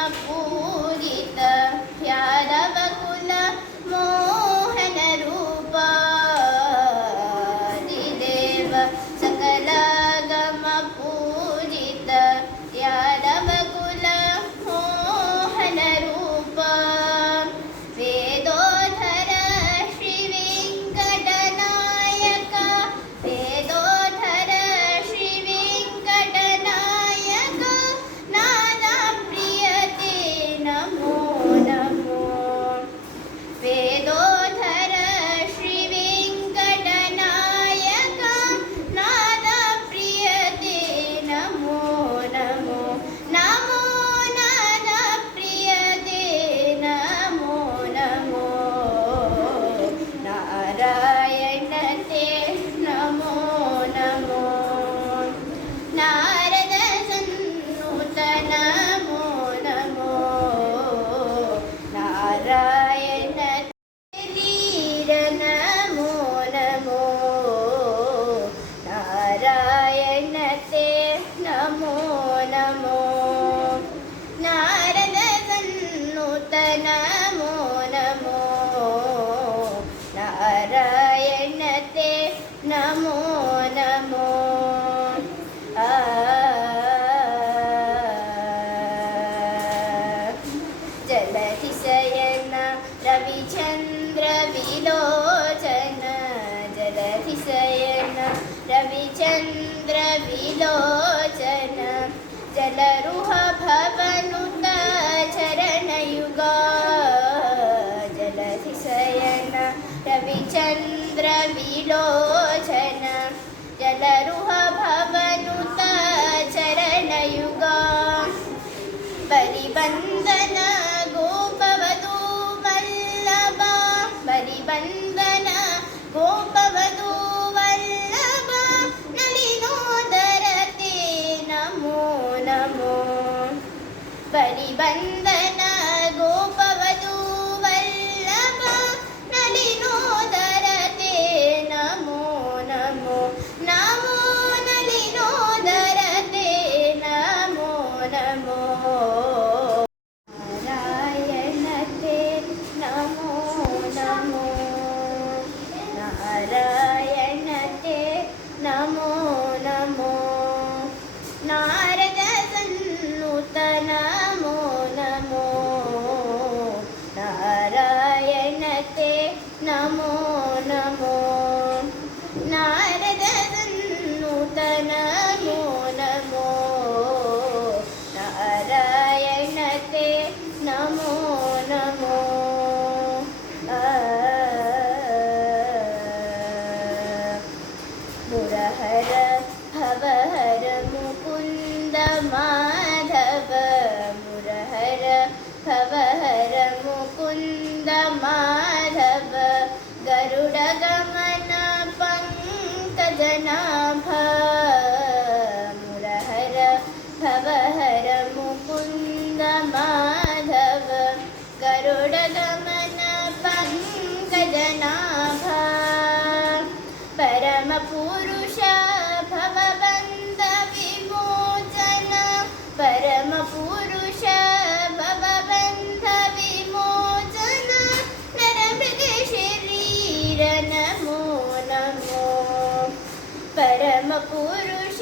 सकलागमपूरित यादवकुल मोहनरूप आदिदेव सकलागमपूरित यादवकुल मोहनरूप वेदोधर श्रीवेङ्कटनायक वेदोधर श्रीवेङ्कटनायक नादप्रियते नमो नमो वेदोधर श्रीवेङ्कटनायक नादप्रियते नमो नमो नमो नादप्रियते नमो नमो नारायणते नमो नमो नारद सन्नुत नमो नमो नारायण वीर नमो नमो नारायणते नमो नमो नारद सन्नुत नमो नमो नारायणते नमो नमो जलधिशयन रविचन्द्र विलोचन जलधिशयन रविचन्द्र विलोचन जलरुह भवनुत चरणयुगा जलधिशयन रविचन्द्र विलोचन जलरुह भवनुत चरणयुगा बलिबन्धन गोपवधू वल्लभ बलिबन्धन गोपवधू वल्लभ नलिनोदरते नमो नमो बलिबन्धन गोपवधू वल्लभ नलिनोदरते नमो नमो नमो नलिनोदरते नमो नमो नारायणते नमो नमो नारायणते नमो नमो नारद सन्नुत नमो नमो नारायणते नमो नमो नारद सन्नुत नमो नमो नारायणते नमो नमो मुरहर भवहर मुकुन्द माधव मुरहर भवहर मुकुन्द माधव गरुडगमन पङ्कजनाभ मुरहर भवहर मुकुन्द माधव गरुडगमन पङ्कजनाभ परमपुरुष भवबन्ध विमोचन परमपुरुष भवबन्ध विमोचन नरमृगशरीर नमो नमो परमपुरुष